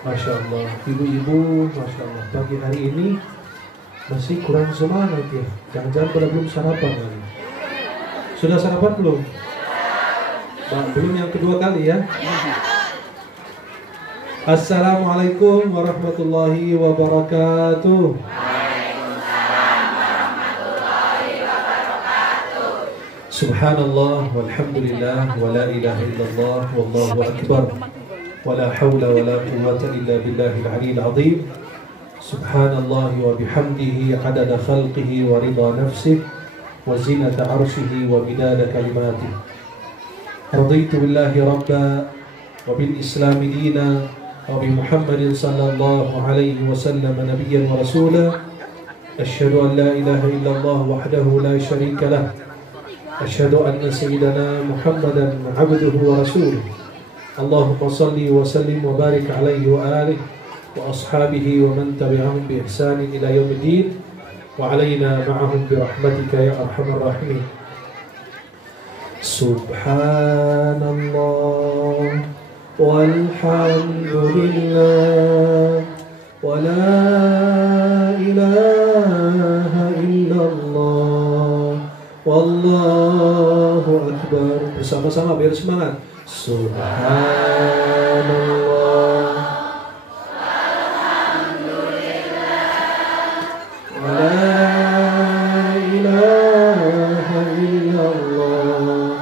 Masya Allah, ibu-ibu, Masya Allah, pagi hari ini masih kurang semangat ya. Jangan-jangan pada belum sarapan lagi. Sudah sarapan belum? Nah, belum yang kedua kali ya. Assalamualaikum warahmatullahi wabarakatuh. Subhanallah walhamdulillah wa la ilaha illallah wallahu akbar. ولا حول ولا قوة إلا بالله العلي العظيم سبحان الله وبحمده عدد خلقه ورضا نفسه وزنة عرشه ومداد كلماته رضيت بالله ربا وبالإسلام دينا وبمحمد صلى الله عليه وسلم نبيا ورسولا أشهد أن لا إله إلا الله وحده لا شريك له أشهد أن سيدنا محمدا عبده ورسوله اللهم صل وسلم وبارك عليه وآله وأصحابه ومن تبعهم بإحسان إلى يوم الدين وعلينا معهم برحمتك يا أرحم الراحمين سبحان الله والحمد لله ولا إله إلا الله والله أكبر. Bersama-sama biar semangat. Subhanallah wa la ilaha illallah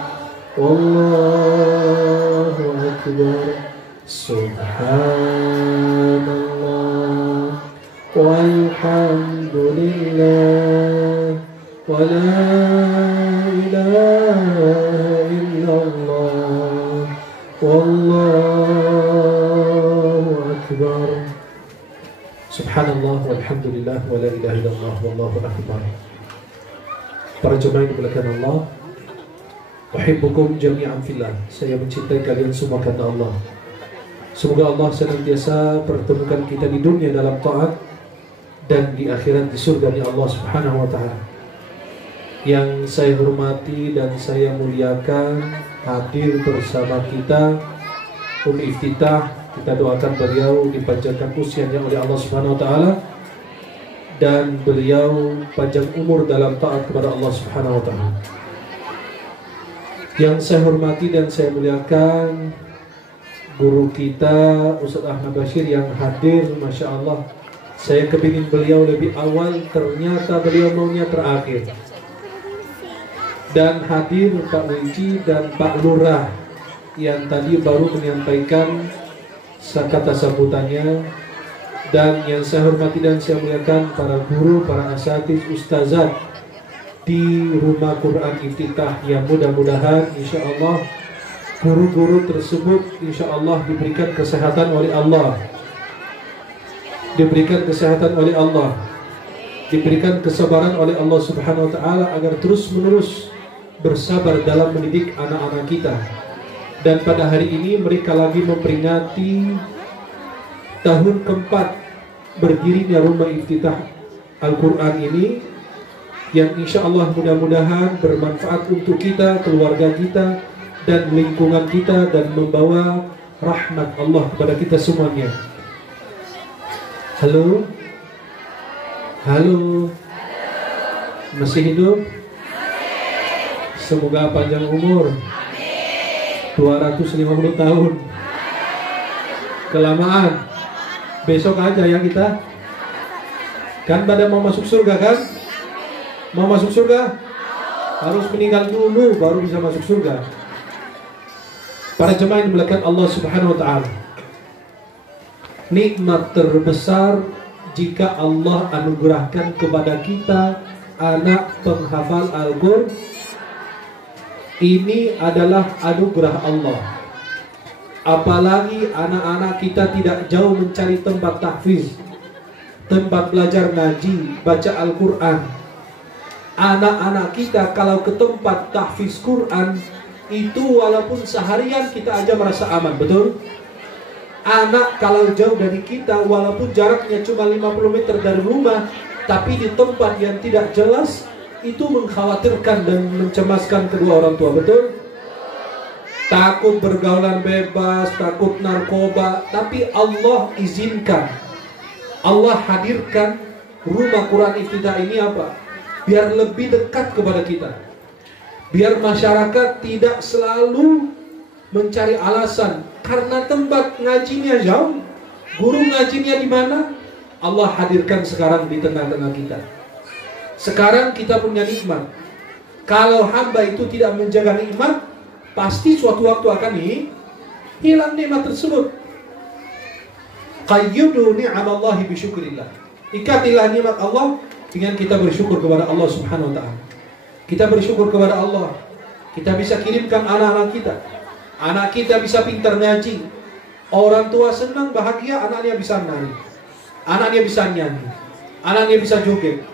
wallahu akbar. Subhanallah walhamdulillah wa la ilaha illallah wallahu akbar. Subhanallah walhamdulillah wa la ilaha illallah wallahu akbar. Para jemaah yang dimuliakan Allah, uhibbukum jami'an fillah. Saya mencintai kalian semua karena Allah. Semoga Allah senantiasa pertemukan kita di dunia dalam taat dan di akhirat di surga Allah Subhanahu wa taala. Yang saya hormati dan saya muliakan hadir bersama kita untuk iftitah, kita doakan beliau dipanjangkan usianya oleh Allah Subhanahu wa taala dan beliau panjang umur dalam taat kepada Allah Subhanahu wa taala. Yang saya hormati dan saya muliakan guru kita Ustaz Ahmad Bashir yang hadir, Masya Allah. Saya kepingin beliau lebih awal, ternyata beliau maunya terakhir. Dan hadir Pak Wiji dan Pak Lurah yang tadi baru menyampaikan kata sambutannya. Dan yang saya hormati dan saya muliakan para guru, para asatidz, ustazat di Rumah Quran Iftitah yang mudah-mudahan insya Allah guru-guru tersebut insya Allah diberikan kesehatan oleh Allah, diberikan kesehatan oleh Allah, diberikan kesabaran oleh Allah Subhanahu wa taala agar terus-menerus bersabar dalam mendidik anak-anak kita. Dan pada hari ini mereka lagi memperingati tahun keempat berdirinya Rumah Iftitah Al-Quran ini, yang insya Allah mudah-mudahan bermanfaat untuk kita, keluarga kita, dan lingkungan kita, dan membawa rahmat Allah kepada kita semuanya. Halo? Halo? Masih hidup? Semoga panjang umur. 250 tahun. Kelamaan. Besok aja ya kita. Kan pada mau masuk surga kan? Mau masuk surga? Harus meninggal dulu baru bisa masuk surga. Para jemaah yang dimuliakan Allah Subhanahu wa taala, nikmat terbesar jika Allah anugerahkan kepada kita anak penghafal Al-Qur'an. Ini adalah anugerah Allah. Apalagi anak-anak kita tidak jauh mencari tempat tahfiz, tempat belajar ngaji, baca Al-Quran. Anak-anak kita kalau ke tempat tahfiz Quran itu walaupun seharian kita aja merasa aman, betul? Anak kalau jauh dari kita walaupun jaraknya cuma 50 meter dari rumah, tapi di tempat yang tidak jelas, itu mengkhawatirkan dan mencemaskan kedua orang tua, betul? takut bergaulan bebas, takut narkoba, tapi Allah izinkan, Allah hadirkan rumah Quran Iftidah ini apa? Biar lebih dekat kepada kita, biar masyarakat tidak selalu mencari alasan karena tempat ngajinya jauh, guru ngajinya di mana. Allah hadirkan sekarang di tengah-tengah kita. Sekarang kita punya nikmat. Kalau hamba itu tidak menjaga nikmat, pasti suatu waktu akan hilang nikmat tersebut. Qayyudu ni'amallahi bisyukrillah. Ikatilah nikmat Allah dengan kita bersyukur kepada Allah Subhanahu wa ta'ala. Kita bersyukur kepada Allah, kita bisa kirimkan anak-anak kita. Anak kita bisa pintar ngaji. Orang tua senang, bahagia, anaknya bisa nari, anaknya bisa nyanyi, anaknya bisa joget.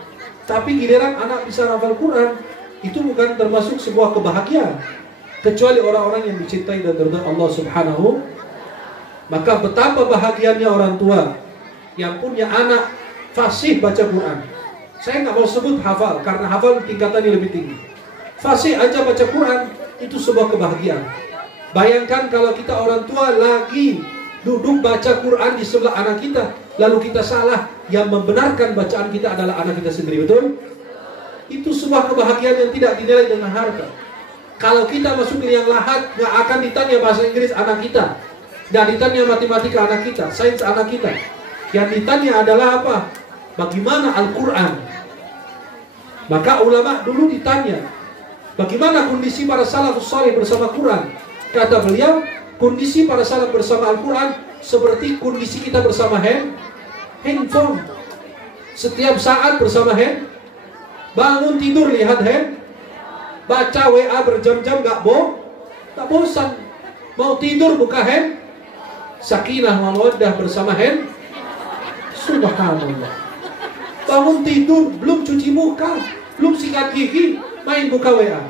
Tapi giliran anak bisa hafal Quran, itu bukan termasuk sebuah kebahagiaan, kecuali orang-orang yang dicintai dan diridhai Allah Subhanahu. Maka betapa bahagianya orang tua yang punya anak fasih baca Quran. Saya nggak mau sebut hafal, karena hafal tingkatannya lebih tinggi. Fasih aja baca Quran, itu sebuah kebahagiaan. Bayangkan kalau kita orang tua lagi duduk baca Quran di sebelah anak kita, lalu kita salah, yang membenarkan bacaan kita adalah anak kita sendiri, betul? Itu sebuah kebahagiaan yang tidak dinilai dengan harta. Kalau kita masuk ke yang lahat, nggak akan ditanya bahasa Inggris anak kita, nggak ditanya matematika anak kita, sains anak kita. Yang ditanya adalah apa? Bagaimana Al-Quran? Maka ulama dulu ditanya, bagaimana kondisi para salafus saleh bersama Quran? Kata beliau, kondisi para salaf bersama Al-Quran seperti kondisi kita bersama handphone. Setiap saat bersama bangun tidur lihat baca WA berjam-jam gak bosan. Mau tidur buka sakinah mawaddah bersama subhanallah. Bangun tidur belum cuci muka, belum sikat gigi, main buka WA.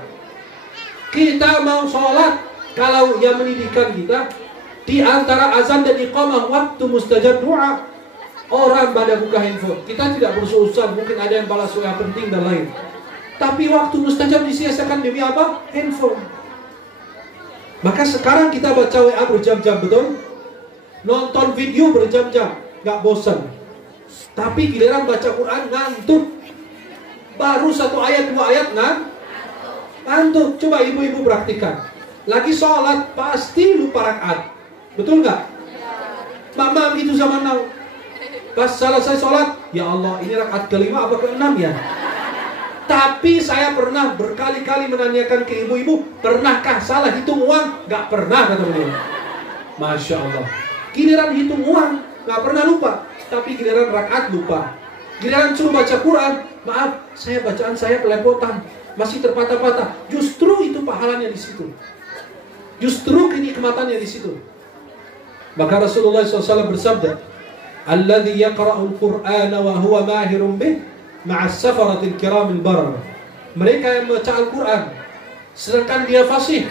Kita mau sholat, kalau yang mendidikan kita di antara azan dan iqamah waktu mustajab doa, orang pada buka handphone. Kita tidak berusaha, mungkin ada yang balas WA penting dan lain. Tapi waktu mustajab disia-siakan demi apa? Handphone. Maka sekarang kita baca WA berjam-jam, betul? Nonton video berjam-jam, gak bosan. Tapi giliran baca Quran ngantuk. Baru satu ayat, dua ayat ngantuk. Coba ibu-ibu praktikan. Lagi sholat pasti lupa rakaat, betul nggak? Mama gitu zaman now. Pas selesai sholat, ya Allah ini rakaat kelima apa keenam ya? Tapi saya pernah berkali-kali menanyakan ke ibu-ibu, pernahkah salah hitung uang? Nggak pernah, kata beliau. Masya Allah. Giliran hitung uang nggak pernah lupa, tapi giliran rakaat lupa. Giliran suruh baca Quran, maaf, bacaan saya kelepotan, masih terpatah-patah. Justru itu pahalanya di situ. Justru kenikmatannya di situ. Maka Rasulullah SAW bersabda, "Alladzi yaqra'ul Qur'ana wa huwa mahirun bih, ma'as safaratil kiramil barar." Mereka yang membaca Al-Quran, sedangkan dia fasih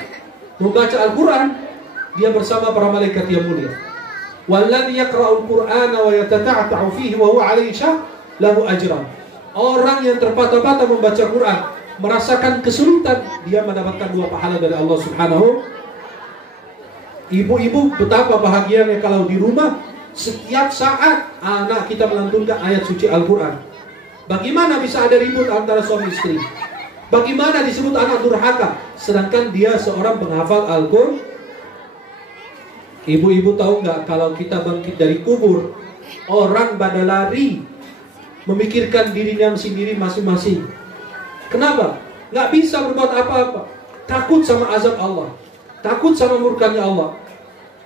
membaca Al-Quran, dia bersama para malaikat yang mulia. "Walladzi yaqra'ul Qur'ana wa yatata'ta'u fihi wa huwa 'alaihi syaq, lahu ajran." Orang yang terpatah-patah membaca Quran, merasakan kesulitan, dia mendapatkan 2 pahala dari Allah Subhanahu. Ibu-ibu betapa bahagianya kalau di rumah setiap saat anak kita melantunkan ayat suci Al-Quran. Bagaimana bisa ada ribut antara suami istri? Bagaimana disebut anak durhaka, sedangkan dia seorang penghafal Al-Quran? Ibu-ibu tahu nggak, kalau kita bangkit dari kubur, orang pada lari memikirkan dirinya sendiri masing-masing. Kenapa? Nggak bisa berbuat apa-apa. Takut sama azab Allah, takut sama murkanya Allah.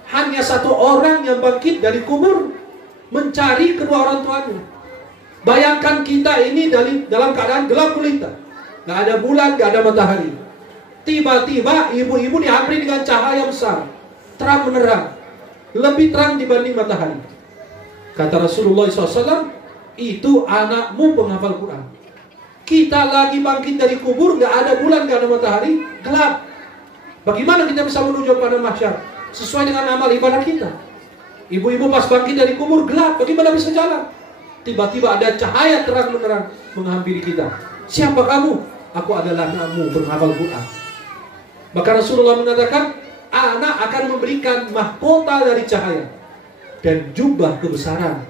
Hanya satu orang yang bangkit dari kubur mencari kedua orang tuanya. Bayangkan kita ini dalam keadaan gelap gulita, nggak ada bulan, nggak ada matahari. Tiba-tiba ibu-ibu dihampiri dengan cahaya besar, terang menerang, lebih terang dibanding matahari. Kata Rasulullah SAW, itu anakmu penghafal Quran. Kita lagi bangkit dari kubur, nggak ada bulan, nggak ada matahari, gelap. Bagaimana kita bisa menuju pada mahsyar sesuai dengan amal ibadah kita? Ibu-ibu pas bangkit dari kubur gelap, bagaimana bisa jalan? Tiba-tiba ada cahaya terang menerang menghampiri kita. Siapa kamu? Aku adalah anakmu penghafal Quran. Maka Rasulullah mengatakan, anak akan memberikan mahkota dari cahaya dan jubah kebesaran.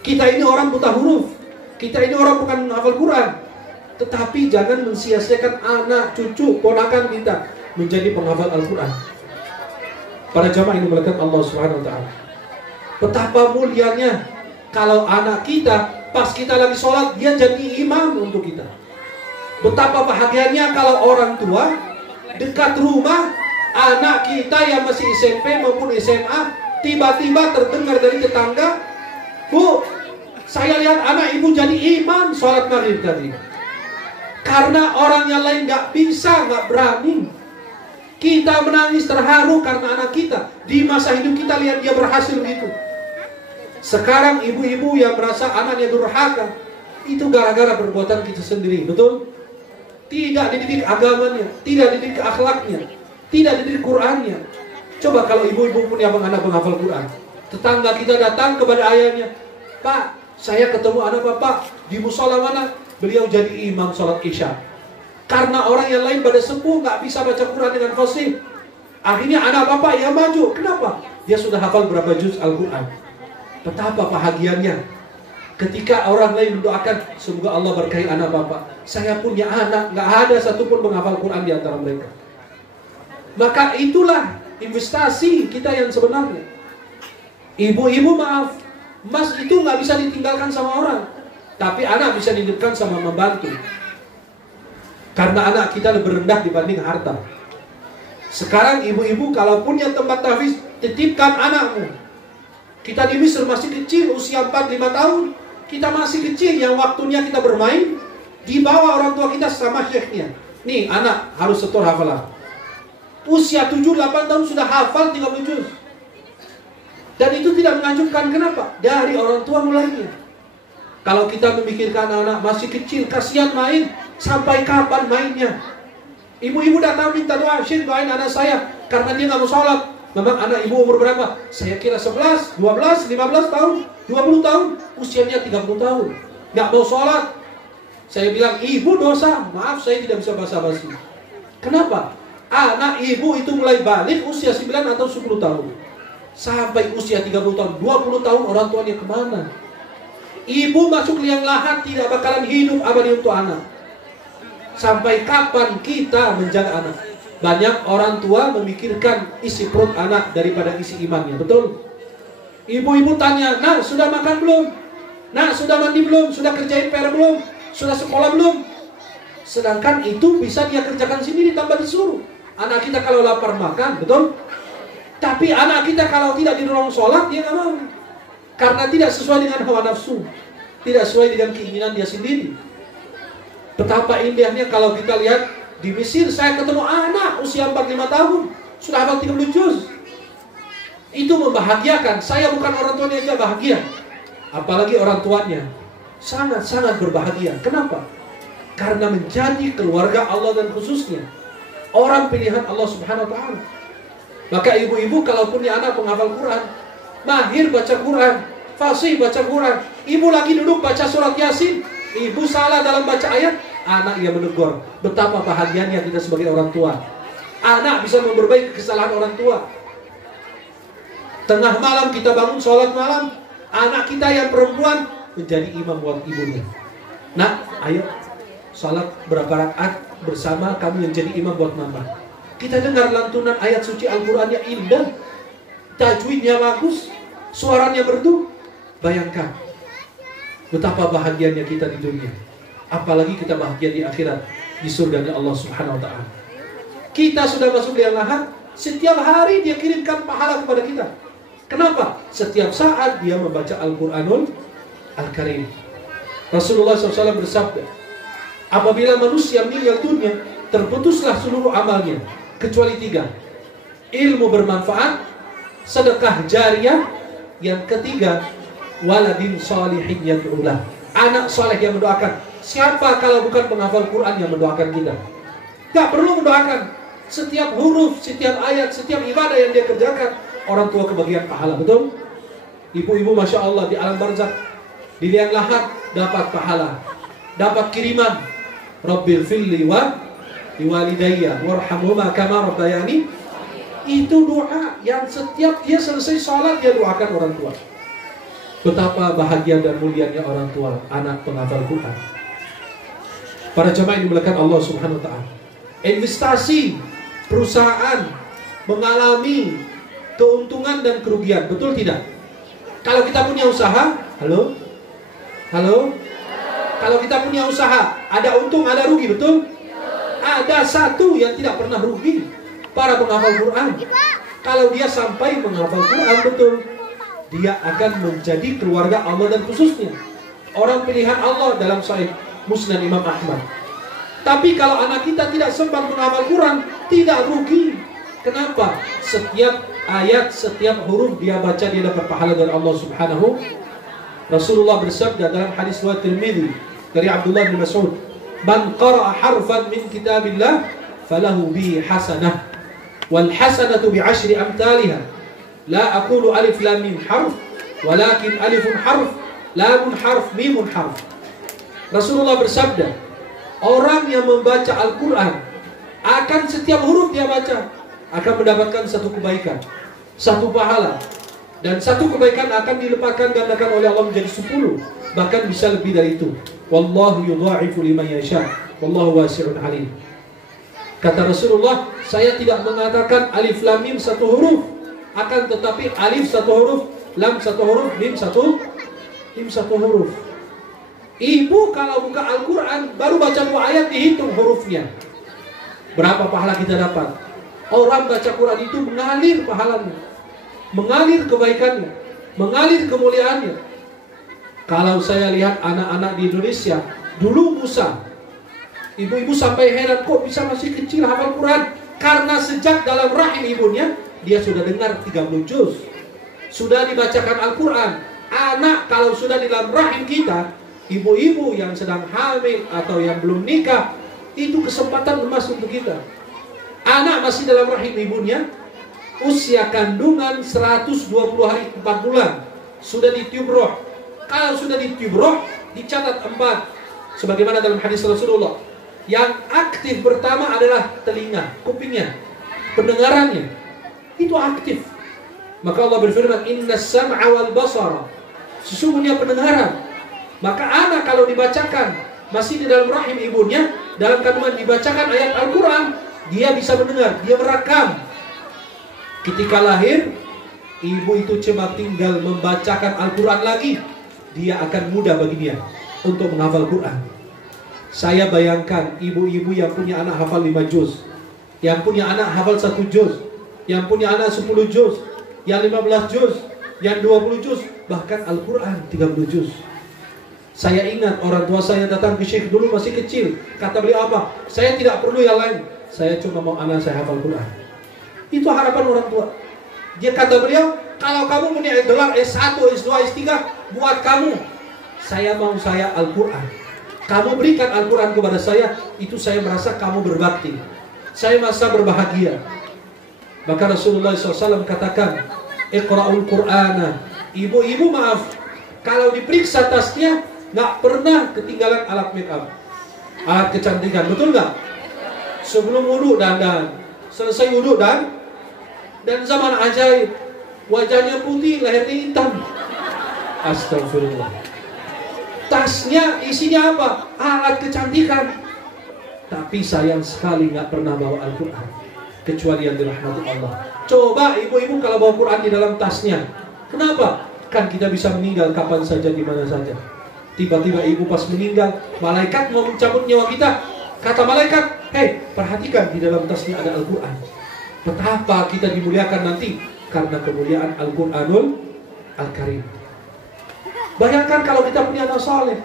Kita ini orang buta huruf, kita ini orang bukan menghafal Quran, tetapi jangan mensia-siakan anak, cucu, ponakan kita menjadi penghafal Al-Quran. Para jamaah ini melekat Allah Subhanahu wa ta'ala. Betapa mulianya kalau anak kita pas kita lagi sholat dia jadi imam untuk kita. Betapa bahagianya kalau orang tua dekat rumah anak kita yang masih SMP maupun SMA tiba-tiba terdengar dari tetangga, "Bu, saya lihat anak ibu jadi imam sholat maghrib tadi." Karena orang yang lain nggak bisa, nggak berani. Kita menangis terharu karena anak kita. Di masa hidup kita lihat dia berhasil begitu. Sekarang ibu-ibu yang merasa anaknya durhaka, itu gara-gara perbuatan kita sendiri, betul? Tidak dididik agamanya, tidak dididik akhlaknya, tidak dididik Qur'annya. Coba kalau ibu-ibu punya anak penghafal Quran, tetangga kita datang kepada ayahnya, "Pak, saya ketemu anak bapak di musola mana? Beliau jadi imam sholat isya." Karena orang yang lain pada sepuh nggak bisa baca Quran dengan fasih. Akhirnya anak bapak yang maju. Kenapa? Dia sudah hafal berapa juz Al-Quran. Betapa bahagianya ketika orang lain mendoakan, "Semoga Allah berkahi anak bapak. Saya punya anak, nggak ada satupun menghafal Quran di antara mereka." Maka itulah investasi kita yang sebenarnya. Ibu-ibu maaf, emas itu nggak bisa ditinggalkan sama orang, tapi anak bisa dititipkan sama membantu. Karena anak kita lebih rendah dibanding harta. Sekarang ibu-ibu kalau punya tempat tahfiz, titipkan anakmu. Kita di Misr masih kecil, usia 4-5 tahun. Kita masih kecil, yang waktunya kita bermain, dibawa orang tua kita sama syekhnya. "Nih anak harus setor hafalan." Usia 7-8 tahun sudah hafal 30 juz. Dan itu tidak menganjurkan. Kenapa? Dari orang tua mulainya. Kalau kita memikirkan anak masih kecil, kasihan main, sampai kapan mainnya? Ibu-ibu datang minta doa, "Syekh doain anak saya karena dia nggak mau sholat." Memang anak ibu umur berapa? Saya kira 11, 12, 15 tahun, 20 tahun, usianya 30 tahun, nggak mau sholat. Saya bilang, "Ibu dosa." "Maaf, saya tidak bisa basa-basi." Kenapa? Anak ibu itu mulai balik usia 9 atau 10 tahun. Sampai usia 30 tahun, 20 tahun orang tuanya kemana? Ibu masuk liang lahat tidak bakalan hidup abadi untuk anak. Sampai kapan kita menjaga anak? Banyak orang tua memikirkan isi perut anak daripada isi imannya, betul? Ibu-ibu tanya, "Nak, sudah makan belum? Nak, sudah mandi belum? Sudah kerjain PR belum? Sudah sekolah belum?" Sedangkan itu bisa dia kerjakan sendiri tanpa disuruh. Anak kita kalau lapar makan, betul? Tapi anak kita kalau tidak didorong sholat, dia nggak mau. Karena tidak sesuai dengan hawa nafsu, tidak sesuai dengan keinginan dia sendiri. Betapa indahnya kalau kita lihat di Mesir, saya ketemu anak usia 4-5 tahun sudah hafal 30 juz. Itu membahagiakan. Saya bukan orang tuanya aja bahagia, apalagi orang tuanya sangat-sangat berbahagia. Kenapa? Karena menjadi keluarga Allah dan khususnya orang pilihan Allah Subhanahu wa ta'ala. Maka ibu-ibu kalau punya anak penghafal Quran, mahir baca Quran, fasih baca Quran, ibu lagi duduk baca surat Yasin, ibu salah dalam baca ayat, anak yang menegur. Betapa bahagianya kita sebagai orang tua. Anak bisa memperbaiki kesalahan orang tua. Tengah malam kita bangun sholat malam, anak kita yang perempuan menjadi imam buat ibunya. "Nak, ayo sholat berapa rakaat bersama, kamu yang jadi imam buat mama." Kita dengar lantunan ayat suci Al-Qurannya indah, tajwidnya bagus, suaranya merdu. Bayangkan betapa bahagianya kita di dunia, apalagi kita bahagia di akhirat, di surganya Allah Subhanahu wa ta'ala. Kita sudah masuk liang lahat, setiap hari dia kirimkan pahala kepada kita. Kenapa? Setiap saat dia membaca Al-Quranul Al-Karim. Rasulullah SAW bersabda, apabila manusia meninggal dunia, terputuslah seluruh amalnya kecuali 3. Ilmu bermanfaat, sedekah jariyah, yang ketiga waladin sholihin yad'ulah, anak soleh yang mendoakan. Siapa kalau bukan penghafal Quran yang mendoakan kita? Gak perlu mendoakan. Setiap huruf, setiap ayat, setiap ibadah yang dia kerjakan, orang tua kebagian pahala, betul? Ibu-ibu Masya Allah di alam barzakh, di liang lahat dapat pahala, dapat kiriman. Rabbil filli wa liwalidayya warhamhuma kama rabbayani Itu doa yang setiap dia selesai sholat dia doakan orang tua. Betapa bahagia dan mulianya orang tua, anak penghafal Quran. Para jemaah yang dimuliakan Allah Subhanahu wa taala. Investasi perusahaan mengalami keuntungan dan kerugian, betul tidak? Kalau kita punya usaha, halo? Kalau kita punya usaha, ada untung, ada rugi, betul? Ada satu yang tidak pernah rugi, para penghafal Quran. Kalau dia sampai menghafal Quran betul, dia akan menjadi keluarga Allah dan khususnya orang pilihan Allah dalam Sahih Musnad Imam Ahmad. Tapi kalau anak kita tidak sempat menghafal Quran, tidak rugi. Kenapa? Setiap ayat, setiap huruf dia baca, dia dapat pahala dari Allah Subhanahu. Rasulullah bersabda dalam hadis riwayat Tirmidzi dari Abdullah bin Mas'ud, "Man qara'a harfan min kitabillah falahu bi hasanah wal hasanatu bi 'ashri amthaliha." La aqulu alif lam mim harf, walakin alifun harf, lamun harf, mimun harf. Rasulullah bersabda, orang yang membaca Al-Quran akan setiap huruf dia baca akan mendapatkan satu kebaikan, satu pahala, dan satu kebaikan akan dilepaskan gandakan oleh Allah menjadi 10, bahkan bisa lebih dari itu. Wallahu yudha'ifu liman yasha, wallahu wasi'un alim. Kata Rasulullah, saya tidak mengatakan alif lam mim satu huruf, akan tetapi alif satu huruf, lam satu huruf, mim satu huruf. Ibu kalau buka Al-Quran baru baca 2 ayat dihitung hurufnya, berapa pahala kita dapat. Orang baca Quran itu mengalir pahalanya, mengalir kebaikannya, mengalir kemuliaannya. Kalau saya lihat anak-anak di Indonesia dulu Musa, ibu-ibu sampai heran, kok bisa masih kecil hafal Quran? Karena sejak dalam rahim ibunya dia sudah dengar 30 juz, sudah dibacakan Al-Quran. Anak kalau sudah di dalam rahim kita, ibu-ibu yang sedang hamil atau yang belum nikah, itu kesempatan emas untuk kita. Anak masih dalam rahim ibunya, usia kandungan 120 hari 4 bulan, sudah ditiup roh. Kalau sudah ditiup roh, dicatat 4. Sebagaimana dalam hadis Rasulullah, yang aktif pertama adalah telinga, kupingnya, pendengarannya itu aktif. Maka Allah berfirman, innas sam'a wal basara, sesungguhnya pendengaran. Maka anak kalau dibacakan masih di dalam rahim ibunya, dalam kandungan dibacakan ayat Al-Quran, dia bisa mendengar, dia merekam. Ketika lahir, ibu itu cuma tinggal membacakan Al-Quran lagi, dia akan mudah bagi dia untuk menghafal Quran. Saya bayangkan ibu-ibu yang punya anak hafal 5 juz, yang punya anak hafal 1 juz, yang punya anak 10 juz, yang 15 juz, yang 20 juz, bahkan Al-Quran 30 juz. Saya ingat orang tua saya datang ke Syekh dulu masih kecil. Kata beliau apa? Saya tidak perlu yang lain, saya cuma mau anak saya hafal Quran. Itu harapan orang tua. Dia kata beliau, kalau kamu punya gelar S1, S2, S3, buat kamu. Saya mau saya Al-Quran. Kamu berikan Al-Quran kepada saya, itu saya merasa kamu berbakti, saya merasa berbahagia. Maka Rasulullah SAW katakan, Iqra'ul Qur'ana. Ibu-ibu maaf, kalau diperiksa tasnya nggak pernah ketinggalan alat make up, alat kecantikan, betul nggak? Sebelum wudhu dandan, selesai wudhu dan zaman ajaib, wajahnya putih, lehernya hitam. Astagfirullah. Tasnya isinya apa? Alat kecantikan. Tapi sayang sekali nggak pernah bawa Al-Quran, kecuali yang dirahmati Allah. Coba ibu-ibu kalau bawa Quran di dalam tasnya. Kenapa? Kan kita bisa meninggal kapan saja, di mana saja. Tiba-tiba ibu pas meninggal, malaikat mau mencabut nyawa kita. Kata malaikat, hei, perhatikan di dalam tasnya ada Al-Quran. Betapa kita dimuliakan nanti karena kemuliaan Al-Quranul Al-Karim. Bayangkan kalau kita punya anak saleh.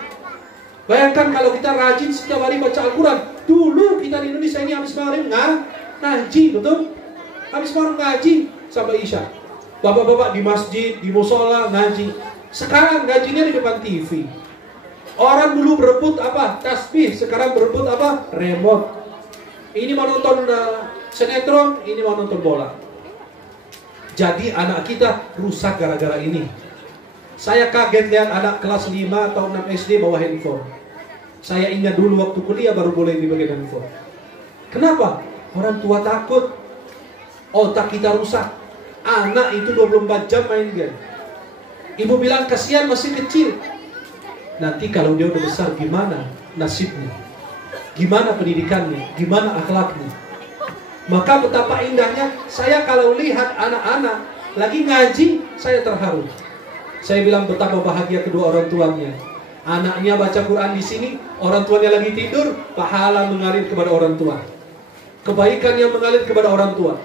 Bayangkan kalau kita rajin setiap hari baca Al-Quran. Dulu kita di Indonesia ini habis maghrib ngaji, betul? Habis maghrib ngaji sampai isya. Bapak-bapak di masjid, di musola ngaji. Sekarang ngajinya di depan TV. Orang dulu berebut apa? Tasbih. Sekarang berebut apa? Remote. Ini mau nonton sinetron, ini mau nonton bola. Jadi anak kita rusak gara-gara ini. Saya kaget lihat anak kelas 5 atau 6 SD bawa handphone. Saya ingat dulu waktu kuliah baru boleh dibagikan handphone. Kenapa? Orang tua takut. Otak kita rusak. Anak itu 24 jam main game. Ibu bilang kasihan masih kecil. Nanti kalau dia udah besar gimana nasibnya? Gimana pendidikannya? Gimana akhlaknya? Maka betapa indahnya saya kalau lihat anak-anak lagi ngaji, saya terharu. Saya bilang betapa bahagia kedua orang tuanya. Anaknya baca Quran di sini, orang tuanya lagi tidur, pahala mengalir kepada orang tua. Kebaikan yang mengalir kepada orang tua.